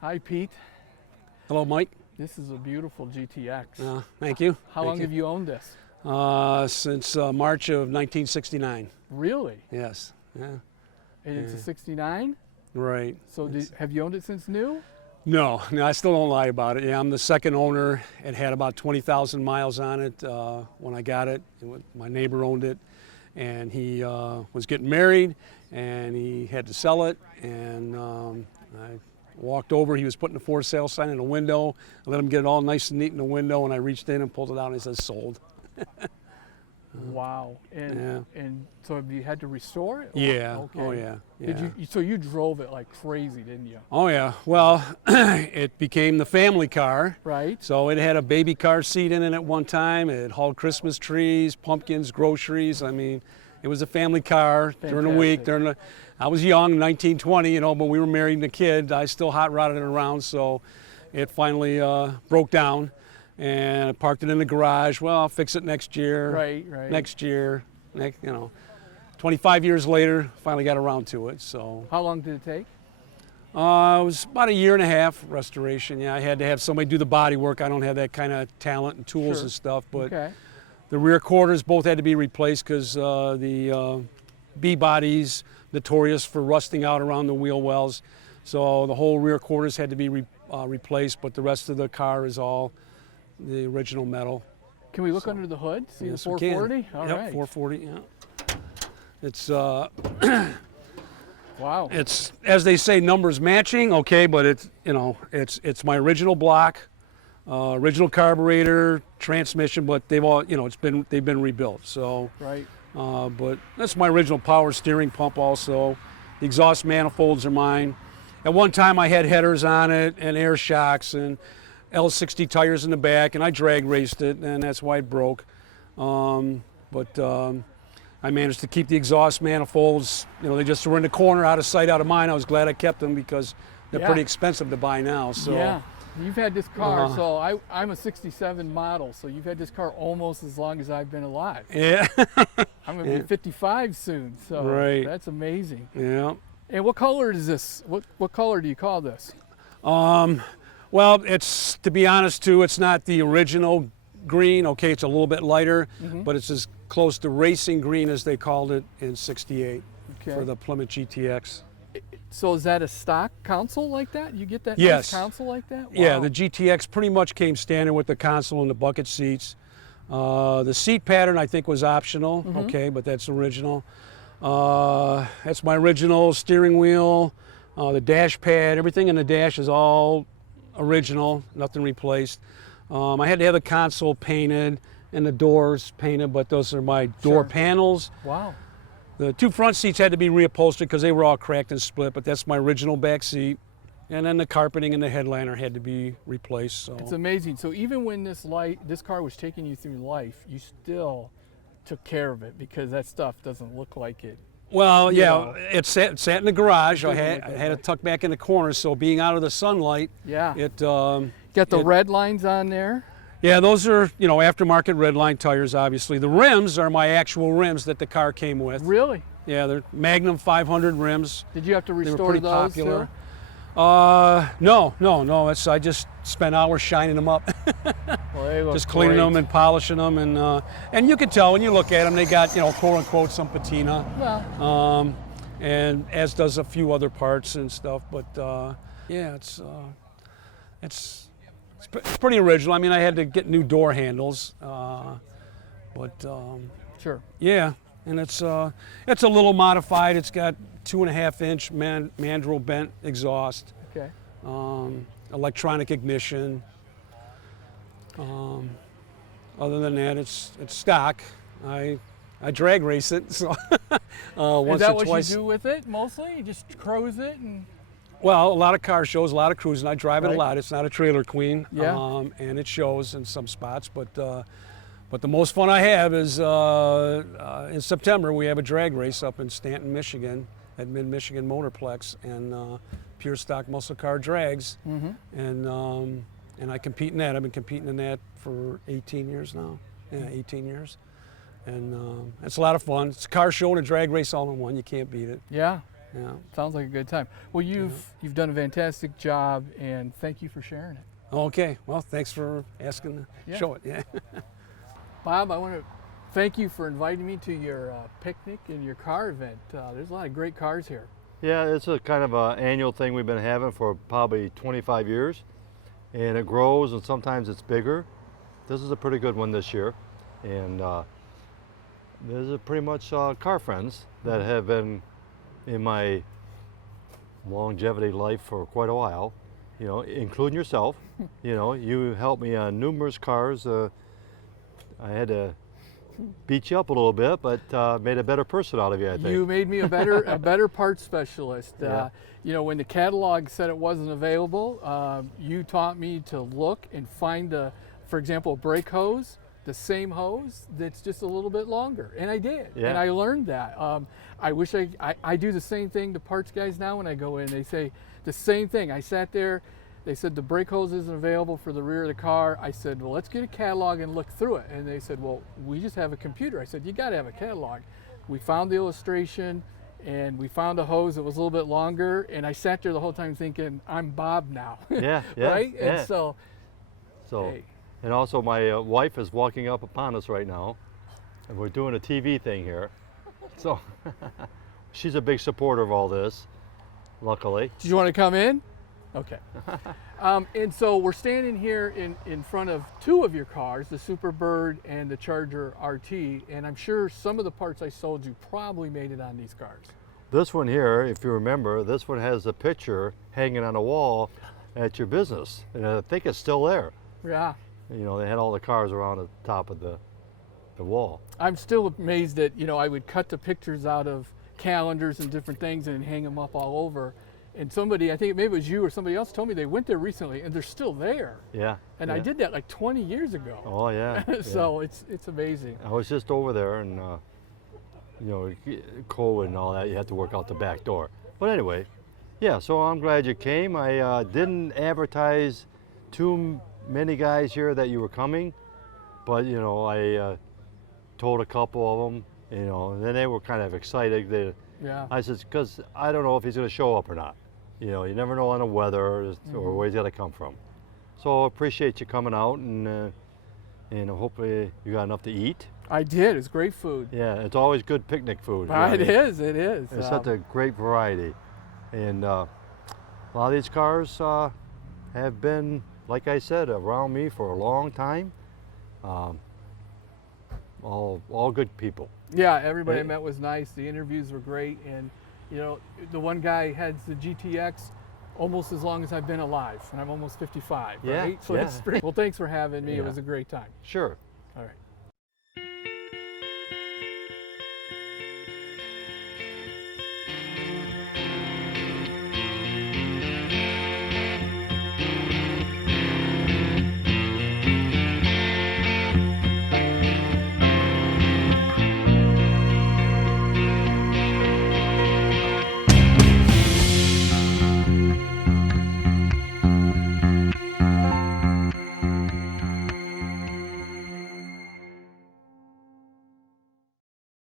Hi, Pete. Hello, Mike. This is a beautiful GTX. Thank you. How long have you owned this? Since March of 1969. Really? Yes. Yeah. And it's a 69? Right. So have you owned it since new? No, I still don't lie about it. Yeah, I'm the second owner. It had about 20,000 miles on it when I got it. My neighbor owned it, and he was getting married, and he had to sell it. And I walked over. He was putting a for sale sign in the window. I let him get it all nice and neat in the window, and I reached in and pulled it out, and it says sold. Wow. And so have you had to restore it? Yeah. Okay. Oh, yeah. Did you? So you drove it like crazy, didn't you? Oh, yeah. Well, it became the family car. Right. So it had a baby car seat in it at one time. It hauled Christmas trees, pumpkins, groceries. I mean, it was a family car. During the week. I was young, 1920, but we were married and a kid. I still hot rodded it around, so it finally broke down. And I parked it in the garage. Well, I'll fix it next year. Right. Next year. 25 years later, finally got around to it. So. How long did it take? It was about a year and a half restoration. Yeah, I had to have somebody do the body work. I don't have that kind of talent and tools and stuff. But the rear quarters both had to be replaced because the B body's notorious for rusting out around the wheel wells. So the whole rear quarters had to be replaced, but the rest of the car is all the original metal. Can we look under the hood? See the 440? All right. 440, yeah. It's wow. It's, as they say, numbers matching, okay, but it's my original block, original carburetor, transmission, but they've all, they've been rebuilt. So right. But that's my original power steering pump also. The exhaust manifolds are mine. At one time I had headers on it and air shocks and L60 tires in the back, and I drag raced it, and that's why it broke. But I managed to keep the exhaust manifolds. They just were in the corner, out of sight, out of mind. I was glad I kept them because they're pretty expensive to buy now. So yeah, you've had this car. So I'm a '67 model. So you've had this car almost as long as I've been alive. Yeah. I'm gonna be 55 soon. So that's amazing. Yeah. And what color is this? What color do you call this? Well, it's, to be honest too, it's not the original green. Okay, it's a little bit lighter, but it's as close to racing green as they called it in '68 for the Plymouth GTX. So is that a stock console like that? You get that nice console like that? Wow. Yeah, the GTX pretty much came standard with the console and the bucket seats. The seat pattern I think was optional, okay, but that's original. That's my original steering wheel, the dash pad, everything in the dash is all original, nothing replaced. I had to have the console painted and the doors painted, but those are my door panels. Wow. The two front seats had to be reupholstered because they were all cracked and split, but that's my original back seat. And then the carpeting and the headliner had to be replaced. So. It's amazing. So even when this car was taking you through life, you still took care of it because that stuff doesn't look like it. Well, yeah, it sat in the garage. I had it tucked back in the corner, so being out of the sunlight, it got the red lines on there. Yeah, those are aftermarket red line tires. Obviously, the rims are my actual rims that the car came with. Really? Yeah, they're Magnum 500 rims. Did you have to restore they were pretty those popular. too? No. I just spent hours shining them up. Well, they look just cleaning them and polishing them, and you can tell when you look at them, they got quote unquote some patina. Well. And as does a few other parts and stuff, but yeah, it's pretty original. I mean, I had to get new door handles, but sure. Yeah, and it's a little modified. It's got 2.5-inch mandrel bent exhaust. Okay. Electronic ignition. Other than that, it's stock. I drag race it, so once Is that or twice. What you do with it mostly? You just cruise it and. Well, a lot of car shows, a lot of cruising. I drive it a lot. It's not a trailer queen, yeah. And it shows in some spots. But the most fun I have is in September we have a drag race up in Stanton, Michigan, at Mid-Michigan Motorplex, and pure stock muscle car drags, and I compete in that. I've been competing in that for 18 years now. Yeah, 18 years, and it's a lot of fun. It's a car show and a drag race all in one. You can't beat it. Yeah. Yeah. Sounds like a good time. Well, you've done a fantastic job, and thank you for sharing it. Okay. Well, thanks for asking to show it. Yeah. Bob, I want to thank you for inviting me to your picnic and your car event. There's a lot of great cars here. Yeah, it's a kind of an annual thing we've been having for probably 25 years, and it grows and sometimes it's bigger. This is a pretty good one this year, and there's pretty much car friends that have been in my longevity life for quite a while, you know, including yourself. You know, you helped me on numerous cars. I had to beat you up a little bit, but made a better person out of you, I think. You made me a better parts specialist. Yeah. You know, when the catalog said it wasn't available, you taught me to look and find for example, a brake hose, the same hose that's just a little bit longer, and I did, Yeah. and I learned that. I wish I do the same thing to parts guys now when I go in. They say the same thing. I sat there. They said the brake hose isn't available for the rear of the car. I said, well, let's get a catalog and look through it. And they said, well, we just have a computer. I said, you got to have a catalog. We found the illustration, and we found a hose that was a little bit longer. And I sat there the whole time thinking, I'm Bob now. Yeah, yeah, right? yeah. And so, hey. And also my wife is walking up upon us right now, and we're doing a TV thing here. So she's a big supporter of all this, luckily. Do you want to come in? Okay. And so we're standing here in front of two of your cars, the Superbird and the Charger RT, and I'm sure some of the parts I sold you probably made it on these cars. This one here, if you remember, this one has a picture hanging on a wall at your business, and I think it's still there. Yeah. You know, they had all the cars around the top of the wall. I'm still amazed that, you know, I would cut the pictures out of calendars and different things and hang them up all over. And somebody, I think maybe it was you or somebody else, told me they went there recently and they're still there. Yeah. And yeah. I did that like 20 years ago. Oh yeah. So it's amazing. I was just over there, and you know, COVID and all that, you had to work out the back door. But anyway, yeah. So I'm glad you came. I didn't advertise too many guys here that you were coming, but you know, I told a couple of them, you know, and then they were kind of excited. Yeah. I said, because I don't know if he's going to show up or not. You know, you never know on the weather or where he's going to come from. So I appreciate you coming out, and hopefully you got enough to eat. I did. It's great food. Yeah, it's always good picnic food. It is. It is. It's such a great variety, and a lot of these cars have been, like I said, around me for a long time. All good people. Yeah, everybody I met was nice. The interviews were great, and you know, the one guy has the GTX almost as long as I've been alive, and I'm almost 55. Yeah, Right? So yeah. it's pretty. Well, thanks for having me. Yeah. It was a great time. Sure. All right.